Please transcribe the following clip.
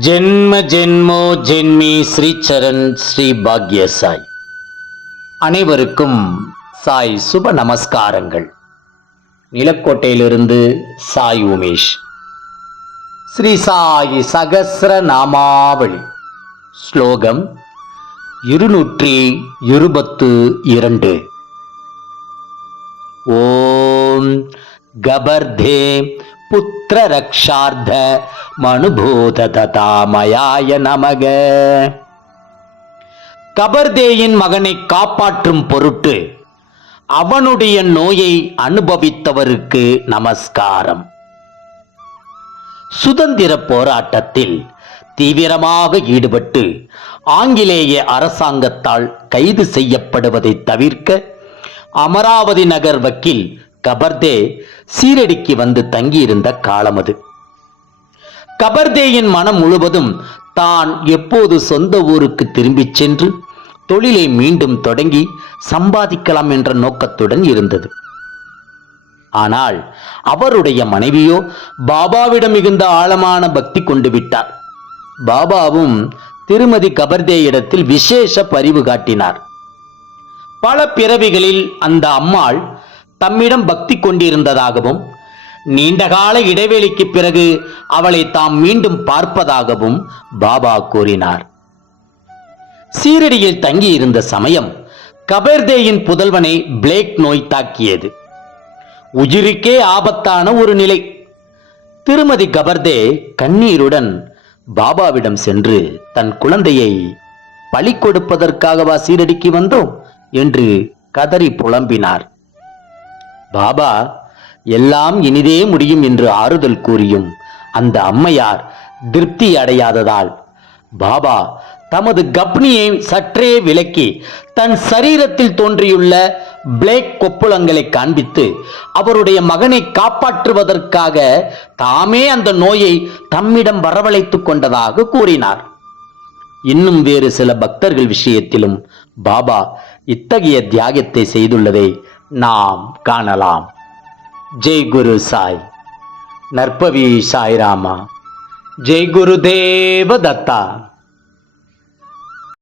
ஜென்ம ஜென்மோ ஜென்மி ஸ்ரீ சரண் ஸ்ரீ பாக்ய சாய் அனைவருக்கும் சாய் சுப நமஸ்காரங்கள். நிலக்கோட்டையிலிருந்து சாய் உமேஷ். ஸ்ரீ சாய் சகசிர நாமாவளி. ஸ்லோகம் இருநூற்றி இருபத்து இரண்டு. ஓம் கபர்தே புத்திர ரக்ஷார்த்த மனுபூத ததாமயாய நமக. கபர்தேயின் மகனை காப்பாற்றும் பொருட்டு அவனுடைய நோயை அனுபவித்தவருக்கு நமஸ்காரம். சுதந்திர போராட்டத்தில் தீவிரமாக ஈடுபட்டு ஆங்கிலேய அரசாங்கத்தால் கைது செய்யப்படுவதை தவிர்க்க அமராவதி நகர் வக்கீல் கபர்தே சீரடிக்கு வந்து தங்கியிருந்த காலம் அது. கபர்தேயின் மனம் முழுவதும் தான் எப்போது சொந்த ஊருக்கு திரும்பிச் சென்று தொழிலை மீண்டும் தொடங்கி சம்பாதிக்கலாம் என்ற நோக்கத்துடன் இருந்தது. ஆனால் அவருடைய மனைவியோ பாபாவிடம் மிகுந்த ஆழமான பக்தி கொண்டு விட்டார். பாபாவும் திருமதி கபர்தே இடத்தில் விசேஷ பரிவு காட்டினார். பல பிறவிகளில் அந்த அம்மாள் தம்மிடம் பக்தி கொண்டிருந்ததாகவும் நீண்டகால இடைவெளிக்கு பிறகு அவளை தாம் மீண்டும் பார்ப்பதாகவும் பாபா கூறினார். சீரடியில் தங்கியிருந்த சமயம் கபர்தேயின் புதல்வனை பிளேக் நோய் தாக்கியது. உயிருக்கே ஆபத்தான ஒரு நிலை. திருமதி கபர்தே கண்ணீருடன் பாபாவிடம் சென்று தன் குழந்தையை பலி கொடுப்பதற்காகவா சீரடிக்கு வந்தோம்? என்று கதறி புலம்பினார். பாபா எல்லாம் இனிதே முடியும் என்று ஆறுதல் கூறியும் அந்த அம்மையார் திருப்தி அடையாததால் பாபா தமது கப்னியை சற்றே விலக்கி தன் சரீரத்தில் தோன்றியுள்ள பிளேக் கொப்புளங்களை காண்பித்து அவருடைய மகனை காப்பாற்றுவதற்காக தாமே அந்த நோயை தம்மிடம் வரவழைத்துக் கொண்டதாக கூறினார். இன்னும் வேறு சில பக்தர்கள் விஷயத்திலும் பாபா இத்தகைய தியாகத்தை செய்துள்ளதை நாம் காணலாம். ஜெய் குரு சாய். நற்பவி சாய்ராமா. ஜெய் குரு தேவ தத்தா.